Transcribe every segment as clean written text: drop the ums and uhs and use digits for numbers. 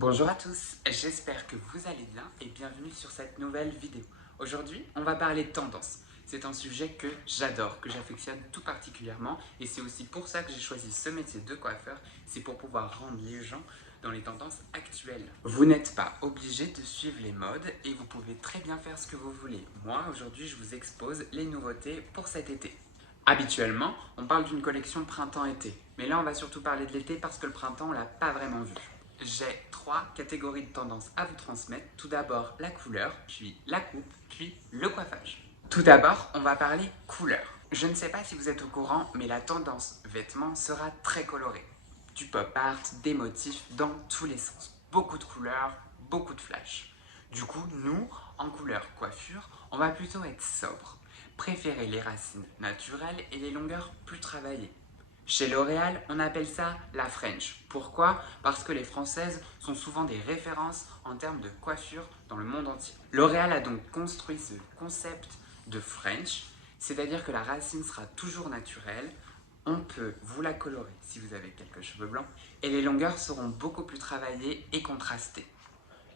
Bonjour à tous, j'espère que vous allez bien et bienvenue sur cette nouvelle vidéo. Aujourd'hui, on va parler de tendance. C'est un sujet que j'adore, que j'affectionne tout particulièrement et c'est aussi pour ça que j'ai choisi ce métier de coiffeur, c'est pour pouvoir rendre les gens dans les tendances actuelles. Vous n'êtes pas obligé de suivre les modes et vous pouvez très bien faire ce que vous voulez. Moi, aujourd'hui, je vous expose les nouveautés pour cet été. Habituellement, on parle d'une collection printemps-été, mais là on va surtout parler de l'été parce que le printemps on l'a pas vraiment vu. J'ai trois catégories de tendances à vous transmettre. Tout d'abord la couleur, puis la coupe, puis le coiffage. Tout d'abord, on va parler couleur. Je ne sais pas si vous êtes au courant, mais la tendance vêtements sera très colorée. Du pop art, des motifs dans tous les sens. Beaucoup de couleurs, beaucoup de flash. Du coup, nous, en couleur coiffure, on va plutôt être sobre. Préférer les racines naturelles et les longueurs plus travaillées. Chez L'Oréal, on appelle ça la French. Pourquoi? Parce que les Françaises sont souvent des références en termes de coiffure dans le monde entier. L'Oréal a donc construit ce concept de French, c'est-à-dire que la racine sera toujours naturelle, on peut vous la colorer si vous avez quelques cheveux blancs, et les longueurs seront beaucoup plus travaillées et contrastées.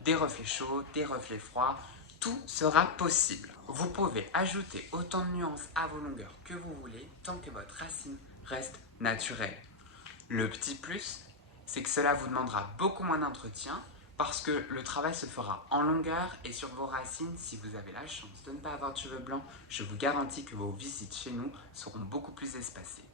Des reflets chauds, des reflets froids, tout sera possible. Vous pouvez ajouter autant de nuances à vos longueurs que vous voulez tant que votre racine reste naturelle. Le petit plus, c'est que cela vous demandera beaucoup moins d'entretien parce que le travail se fera en longueur et sur vos racines. Si vous avez la chance de ne pas avoir de cheveux blancs, je vous garantis que vos visites chez nous seront beaucoup plus espacées.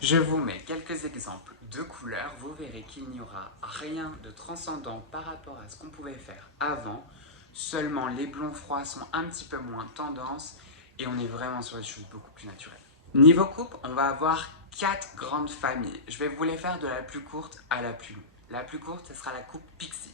Je vous mets quelques exemples de couleurs, vous verrez qu'il n'y aura rien de transcendant par rapport à ce qu'on pouvait faire avant, seulement les blonds froids sont un petit peu moins tendance et on est vraiment sur des choses beaucoup plus naturelles. Niveau coupe, on va avoir 4 grandes familles. Je vais vous les faire de la plus courte à la plus longue. La plus courte, ce sera la coupe Pixie.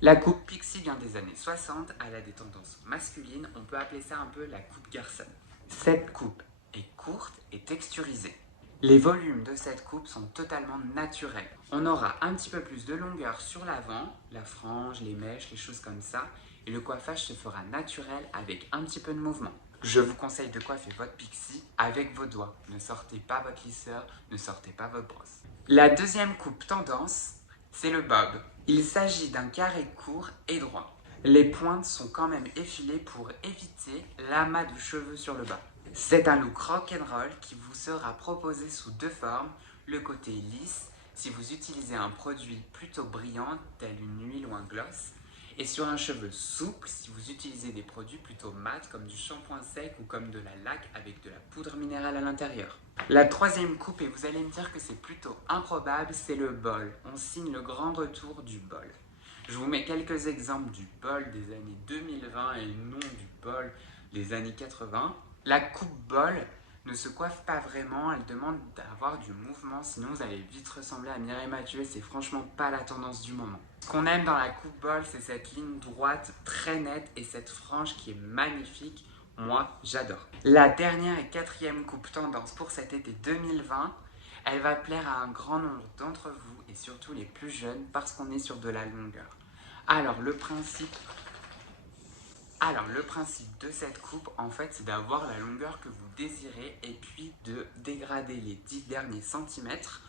La coupe Pixie vient des années 60, elle a des tendances masculines, on peut appeler ça un peu la coupe garçonne. Cette coupe est courte et texturisée. Les volumes de cette coupe sont totalement naturels. On aura un petit peu plus de longueur sur l'avant, la frange, les mèches, les choses comme ça, et le coiffage se fera naturel avec un petit peu de mouvement. Je vous conseille de coiffer votre pixie avec vos doigts. Ne sortez pas votre lisseur, ne sortez pas votre brosse. La deuxième coupe tendance, c'est le bob. Il s'agit d'un carré court et droit. Les pointes sont quand même effilées pour éviter l'amas de cheveux sur le bas. C'est un look rock'n'roll qui vous sera proposé sous deux formes. Le côté lisse, si vous utilisez un produit plutôt brillant, tel une huile ou un gloss, et sur un cheveu souple, si vous utilisez des produits plutôt mat, comme du shampoing sec ou comme de la laque avec de la poudre minérale à l'intérieur. La troisième coupe, et vous allez me dire que c'est plutôt improbable, c'est le bol. On signe le grand retour du bol. Je vous mets quelques exemples du bol des années 2020 et non du bol des années 80. La coupe bol ne se coiffe pas vraiment, elle demande d'avoir du mouvement, sinon vous allez vite ressembler à Mireille Mathieu et c'est franchement pas la tendance du moment. Ce qu'on aime dans la coupe bol, c'est cette ligne droite très nette et cette frange qui est magnifique. Moi, j'adore. La dernière et quatrième coupe tendance pour cet été 2020, elle va plaire à un grand nombre d'entre vous et surtout les plus jeunes parce qu'on est sur de la longueur. Alors le principe de cette coupe, en fait, c'est d'avoir la longueur que vous désirez et puis de dégrader les 10 derniers centimètres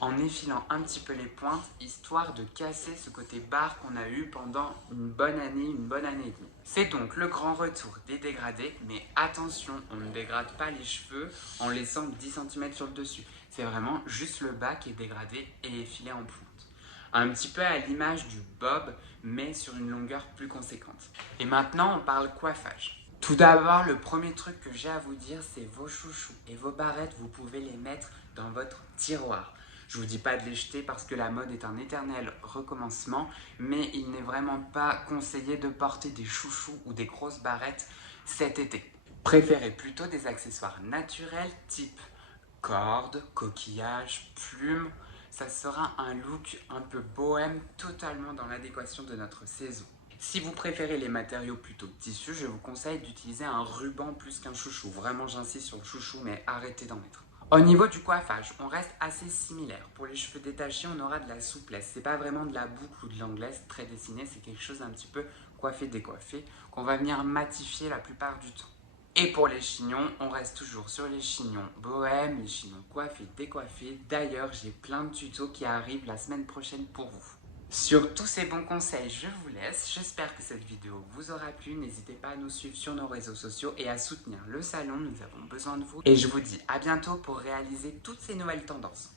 en effilant un petit peu les pointes, histoire de casser ce côté barre qu'on a eu pendant une bonne année et demie. C'est donc le grand retour des dégradés, mais attention, on ne dégrade pas les cheveux en laissant 10 centimètres sur le dessus. C'est vraiment juste le bas qui est dégradé et effilé en pointe. Un petit peu à l'image du bob, mais sur une longueur plus conséquente. Et maintenant, on parle coiffage. Tout d'abord, le premier truc que j'ai à vous dire, c'est vos chouchous et vos barrettes, vous pouvez les mettre dans votre tiroir. Je ne vous dis pas de les jeter parce que la mode est un éternel recommencement, mais il n'est vraiment pas conseillé de porter des chouchous ou des grosses barrettes cet été. Préférez plutôt des accessoires naturels type cordes, coquillages, plumes. Ça sera un look un peu bohème, totalement dans l'adéquation de notre saison. Si vous préférez les matériaux plutôt tissus, je vous conseille d'utiliser un ruban plus qu'un chouchou. Vraiment, j'insiste sur le chouchou, mais arrêtez d'en mettre. Au niveau du coiffage, on reste assez similaire. Pour les cheveux détachés, on aura de la souplesse. C'est pas vraiment de la boucle ou de l'anglaise très dessinée, c'est quelque chose d'un petit peu coiffé-décoiffé qu'on va venir matifier la plupart du temps. Et pour les chignons, on reste toujours sur les chignons bohème, les chignons coiffés, décoiffés. D'ailleurs, j'ai plein de tutos qui arrivent la semaine prochaine pour vous. Sur tous ces bons conseils, je vous laisse. J'espère que cette vidéo vous aura plu. N'hésitez pas à nous suivre sur nos réseaux sociaux et à soutenir le salon. Nous avons besoin de vous. Et je vous dis à bientôt pour réaliser toutes ces nouvelles tendances.